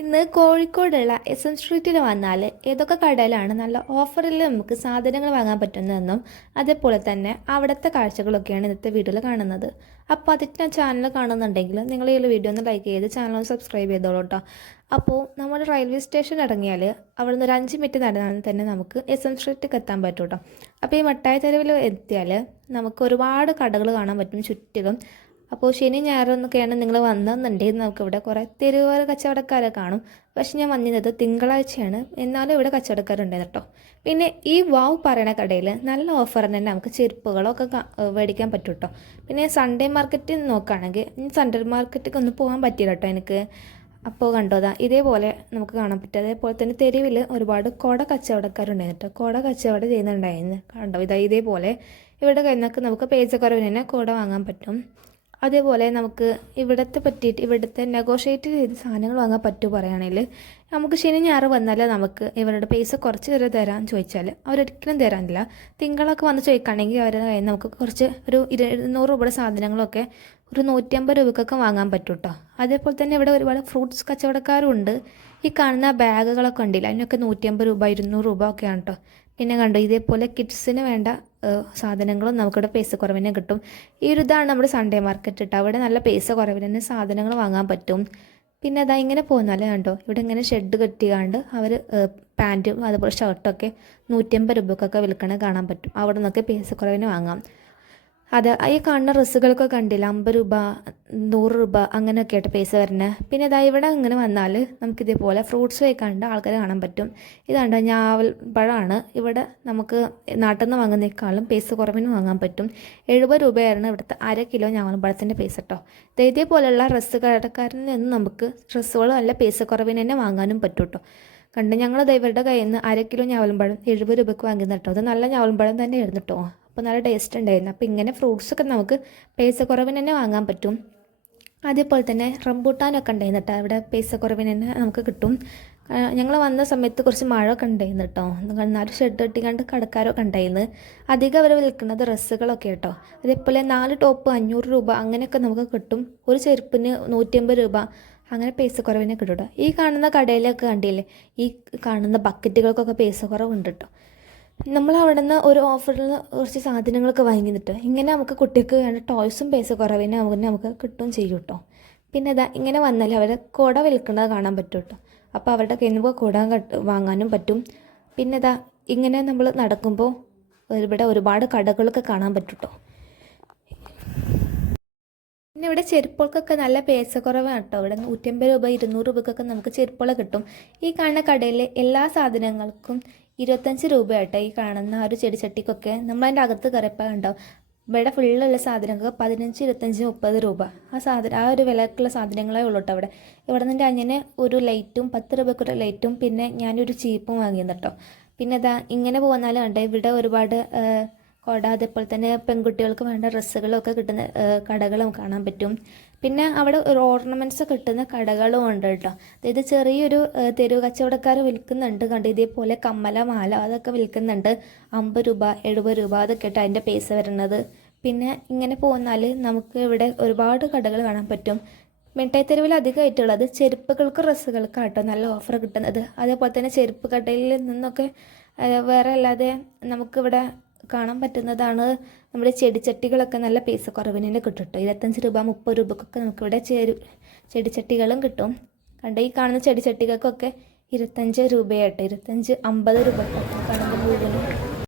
ഇന്ന് കോഴിക്കോടുള്ള S M സ്ട്രീറ്റിൽ വന്നാൽ ഏതൊക്കെ കടയിലാണ് നല്ല ഓഫറിൽ നമുക്ക് സാധനങ്ങൾ വാങ്ങാൻ പറ്റുന്നതെന്നും അതേപോലെ തന്നെ അവിടുത്തെ കാഴ്ചകളൊക്കെയാണ് ഇന്നത്തെ വീഡിയോയിൽ കാണുന്നത്. അപ്പോൾ അതിന്റെ ചാനൽ കാണുന്നുണ്ടെങ്കിൽ നിങ്ങൾ ഈ വീഡിയോ ഒന്ന് ലൈക്ക് ചെയ്ത് ചാനൽ ഒന്ന് സബ്സ്ക്രൈബ് ചെയ്തോളൂ കേട്ടോ. അപ്പോൾ നമ്മൾ റെയിൽവേ സ്റ്റേഷൻ ഇറങ്ങിയാൽ അവിടെ നിന്ന് ഒരു അഞ്ച് മിനിറ്റ് നടന്നാൽ തന്നെ നമുക്ക് എസ് എം സ്ട്രീറ്റിലേക്ക് എത്താൻ പറ്റും കേട്ടോ. അപ്പോൾ ഈ മട്ടായ തെരുവിൽ എത്തിയാൽ നമുക്ക് ഒരുപാട് കടകൾ കാണാൻ പറ്റും ചുറ്റിലും. അപ്പോൾ ശനി ഞായറൊന്നൊക്കെയാണ് നിങ്ങൾ വന്നതെന്നുണ്ടെങ്കിൽ നമുക്കിവിടെ കുറേ തെരുവോര കച്ചവടക്കാരെ കാണും. പക്ഷെ ഞാൻ വന്നിരുന്നത് തിങ്കളാഴ്ചയാണ്. എന്നാലും ഇവിടെ കച്ചവടക്കാരുണ്ടായിരുന്നു കേട്ടോ. പിന്നെ ഈ വാവ് പറയണ കടയിൽ നല്ല ഓഫർ തന്നെ നമുക്ക് ചെരുപ്പുകളൊക്കെ മേടിക്കാൻ പറ്റും കേട്ടോ. പിന്നെ സൺഡേ മാർക്കറ്റിൽ നോക്കുകയാണെങ്കിൽ സൺഡേ മാർക്കറ്റിൽ ഒന്നും പോകാൻ പറ്റില്ല കേട്ടോ എനിക്ക്. അപ്പോൾ കണ്ടോതാ ഇതേപോലെ നമുക്ക് കാണാൻ പറ്റും. അതേപോലെ തന്നെ തെരുവിൽ ഒരുപാട് കുട കച്ചവടക്കാരുണ്ടായിരുന്നു കേട്ടോ. കുട കച്ചവടം ചെയ്യുന്നുണ്ടായിരുന്നു. കണ്ടോ ഇതാ ഇതേപോലെ ഇവിടെ കഴിഞ്ഞൊക്കെ നമുക്ക് പേജക്കുറവിന് തന്നെ കുട വാങ്ങാൻ പറ്റും. അതേപോലെ നമുക്ക് ഇവിടത്തെ പറ്റിയിട്ട് ഇവിടുത്തെ നെഗോഷിയേറ്റ് ചെയ്ത് സാധനങ്ങൾ വാങ്ങാൻ പറ്റൂ പറയുകയാണെങ്കിൽ നമുക്ക് ശനി ഞായർ വന്നാൽ നമുക്ക് ഇവരുടെ പൈസ കുറച്ച് തരം തരാൻ ചോദിച്ചാൽ അവരൊരിക്കലും തരാനില്ല. തിങ്കളൊക്കെ വന്ന് ചോദിക്കുകയാണെങ്കിൽ അവരുടെ കയ്യിൽ നമുക്ക് കുറച്ച് ഒരു ഇരു ഇരുന്നൂറ് രൂപയുടെ സാധനങ്ങളൊക്കെ ഒരു നൂറ്റമ്പത് രൂപക്കൊക്കെ വാങ്ങാൻ പറ്റും കേട്ടോ അതേപോലെ തന്നെ ഇവിടെ ഒരുപാട് ഫ്രൂട്ട്സ് കച്ചവടക്കാരും ഉണ്ട് ഈ കാണുന്ന ബാഗുകളൊക്കെ ഉണ്ടല്ലോ അതിനൊക്കെ നൂറ്റമ്പത് രൂപ ഇരുന്നൂറ് രൂപ ഒക്കെയാണ് കേട്ടോ പിന്നെ കണ്ടോ ഇതേപോലെ കിഡ്സിന് വേണ്ട സാധനങ്ങളും നമുക്കിവിടെ പൈസ കുറവിന് കിട്ടും. ഈ ഒരു ഇതാണ് നമ്മുടെ സൺഡേ മാർക്കറ്റ് കേട്ടോ അവിടെ നല്ല പൈസ കുറവിന് തന്നെ സാധനങ്ങൾ വാങ്ങാൻ പറ്റും. പിന്നെ അതാ ഇങ്ങനെ പോകുന്നല്ലേ കണ്ടോ? ഇവിടെ ഇങ്ങനെ ഷെഡ് കെട്ടിയാണ്ട് അവർ പാന്റും അതുപോലെ ഷർട്ടൊക്കെ നൂറ്റമ്പത് രൂപക്കൊക്കെ വിൽക്കണ കാണാൻ പറ്റും. അവിടെ നിന്നൊക്കെ പൈസ കുറവിന് വാങ്ങാം. അത് ഈ കാണുന്ന ഡ്രസ്സുകളൊക്കെ കണ്ടില്ല? അമ്പത് രൂപ നൂറ് രൂപ അങ്ങനെയൊക്കെ ആയിട്ട് പൈസ വരുന്നത് പിന്നെ ഇതാ ഇവിടെ ഇങ്ങനെ വന്നാൽ നമുക്കിതേപോലെ ഫ്രൂട്ട്സ് വയ്ക്കാണ്ട് ആൾക്കാരെ കാണാൻ പറ്റും. ഇതാണ്ട് ഞാവൽ പഴമാണ്. ഇവിടെ നമുക്ക് നാട്ടിൽ നിന്ന് വാങ്ങുന്നേക്കാളും പൈസ കുറവിന് വാങ്ങാൻ പറ്റും. എഴുപത് രൂപയായിരുന്നു ഇവിടുത്തെ അര കിലോ ഞാവൽപ്പഴത്തിന്റെ പൈസ കേട്ടോ ഇതേപോലെയുള്ള ഡ്രസ്സ് കടക്കാരിൽ നിന്ന് നമുക്ക് ഡ്രസ്സുകൾ നല്ല പൈസ കുറവിന് തന്നെ വാങ്ങാനും പറ്റും കേട്ടോ കണ്ട് ഞങ്ങൾ ഇവരുടെ കയ്യിൽ നിന്ന് അര കിലോ ഞാവൽപ്പഴം എഴുപത് രൂപയ്ക്ക് വാങ്ങുന്ന കേട്ടോ അത് നല്ല ഞാവൽപ്പഴം തന്നെയായിരുന്നു കേട്ടോ അപ്പോൾ നല്ല ടേസ്റ്റ് ഉണ്ടായിരുന്നു. അപ്പോൾ ഇങ്ങനെ ഫ്രൂട്ട്സൊക്കെ നമുക്ക് പൈസ കുറവിന് തന്നെ വാങ്ങാൻ പറ്റും. അതേപോലെ തന്നെ റംബൂട്ടാനൊക്കെ ഉണ്ടായിരുന്നു അവിടെ പൈസ കുറവിന് തന്നെ നമുക്ക് കിട്ടും. ഞങ്ങൾ വന്ന സമയത്ത് കുറച്ച് മഴയൊക്കെ ഉണ്ടായിരുന്നു കേട്ടോ. എന്നാലും ഷെഡ് കെട്ടിക്കാണ്ട് കടക്കാരൊക്കെ ഉണ്ടായിരുന്നു. അധികം അവർ വിൽക്കുന്നത് ഡ്രസ്സുകളൊക്കെ കേട്ടോ അതേപോലെ നാല് ടോപ്പ് അഞ്ഞൂറ് രൂപ അങ്ങനെയൊക്കെ നമുക്ക് കിട്ടും. ഒരു ചെരുപ്പിന് നൂറ്റമ്പത് രൂപ അങ്ങനെ പൈസ കുറവിനെ കിട്ടും കേട്ടോ. ഈ കാണുന്ന കടയിലൊക്കെ കണ്ടില്ലേ? ഈ കാണുന്ന ബക്കറ്റുകൾക്കൊക്കെ പൈസ കുറവുണ്ട് കേട്ടോ. നമ്മൾ അവിടെ നിന്ന് ഒരു ഓഫറിൽ കുറച്ച് സാധനങ്ങളൊക്കെ വാങ്ങി നിന്നിട്ട് ഇങ്ങനെ നമുക്ക് കുട്ടിക്ക് വേണ്ട ടോയ്സും പൈസ കുറവിന് നമുക്ക് നമുക്ക് കിട്ടുകയും ചെയ്യും കേട്ടോ പിന്നെ അതാ ഇങ്ങനെ വന്നാൽ അവർ കുട വിൽക്കുന്നത് കാണാൻ പറ്റും കേട്ടോ അപ്പോൾ അവരുടെ കയ്യിൽ നിന്ന് കുട വാങ്ങാനും പറ്റും. പിന്നെ ഇതാ ഇങ്ങനെ നമ്മൾ നടക്കുമ്പോൾ ഇവിടെ ഒരുപാട് കടകളൊക്കെ കാണാൻ പറ്റും കേട്ടോ പിന്നെ ഇവിടെ ചെരുപ്പുകൾക്കൊക്കെ നല്ല പേസ കുറവാണ് കേട്ടോ ഇവിടെ നൂറ്റമ്പത് രൂപ ഇരുന്നൂറ് രൂപക്കൊക്കെ നമുക്ക് ചെരുപ്പുകൾ കിട്ടും. ഈ കാണുന്ന കടയിലെ എല്ലാ സാധനങ്ങൾക്കും ഇരുപത്തഞ്ച് രൂപ കേട്ടോ ഈ കാണുന്ന ആ ഒരു ചെടിച്ചട്ടിക്കൊക്കെ നമ്മൾ അതിന്റെ അകത്ത് കയറിയപ്പോൾ ഉണ്ടാവും ഇവിടെ ഫുള്ളുള്ള സാധനങ്ങൾക്ക് പതിനഞ്ച് ഇരുപത്തഞ്ച് മുപ്പത് രൂപ. ആ സാധനം ആ ഒരു വിലക്കുള്ള സാധനങ്ങളേ ഉള്ളൂ കേട്ടോ അവിടെ. ഇവിടെ നിന്ന് അങ്ങനെ ഒരു ലൈറ്റും പത്ത് രൂപയ്ക്കൊരു ലൈറ്റും പിന്നെ ഞാനൊരു ചീപ്പും വാങ്ങിയിരുന്നു കേട്ടോ പിന്നെ ഇതാ ഇങ്ങനെ പോകുന്നാലും കണ്ട? ഇവിടെ ഒരുപാട് ആ, ഇപ്പോൾ തന്നെ പെൺകുട്ടികൾക്ക് വേണ്ട ഡ്രസ്സുകളൊക്കെ കിട്ടുന്ന കടകളും കാണാൻ പറ്റും. പിന്നെ അവിടെ ഓർണമെന്റ്സ് കിട്ടുന്ന കടകളും ഉണ്ട് കേട്ടോ. അതായത് ചെറിയൊരു തെരുവ് കച്ചവടക്കാർ വിൽക്കുന്നുണ്ട് കണ്ട്. ഇതേപോലെ കമ്മല മാല അതൊക്കെ വിൽക്കുന്നുണ്ട്. അമ്പത് രൂപ എഴുപത് രൂപ അതൊക്കെ കേട്ടോ അതിന്റെ പൈസ വരുന്നത്. പിന്നെ ഇങ്ങനെ പോന്നാൽ നമുക്ക് ഇവിടെ ഒരുപാട് കടകൾ കാണാൻ പറ്റും. മിഠായി തെരുവിൽ അധികമായിട്ടുള്ളത് ചെരുപ്പുകൾക്ക് ഡ്രസ്സുകൾക്ക് കേട്ടോ നല്ല ഓഫർ കിട്ടുന്നത്. അതേപോലെ തന്നെ ചെരുപ്പ് കടയിൽ നിന്നൊക്കെ വേറെ അല്ലാതെ നമുക്കിവിടെ കാണാൻ പറ്റുന്നതാണ് നമ്മുടെ ചെടിച്ചട്ടികളൊക്കെ നല്ല പൈസ കുറവിന് തന്നെ കിട്ടും കേട്ടോ ഇരുപത്തഞ്ച് രൂപ മുപ്പത് രൂപക്കൊക്കെ നമുക്കിവിടെ ചെരു ചെടിച്ചട്ടികളും കിട്ടും. കണ്ട ഈ കാണുന്ന ചെടിച്ചട്ടികൾക്കൊക്കെ ഇരുപത്തഞ്ച് രൂപയായിട്ട് ഇരുപത്തഞ്ച് അമ്പത് രൂപ. കാണുമ്പോൾ മുഴുവനും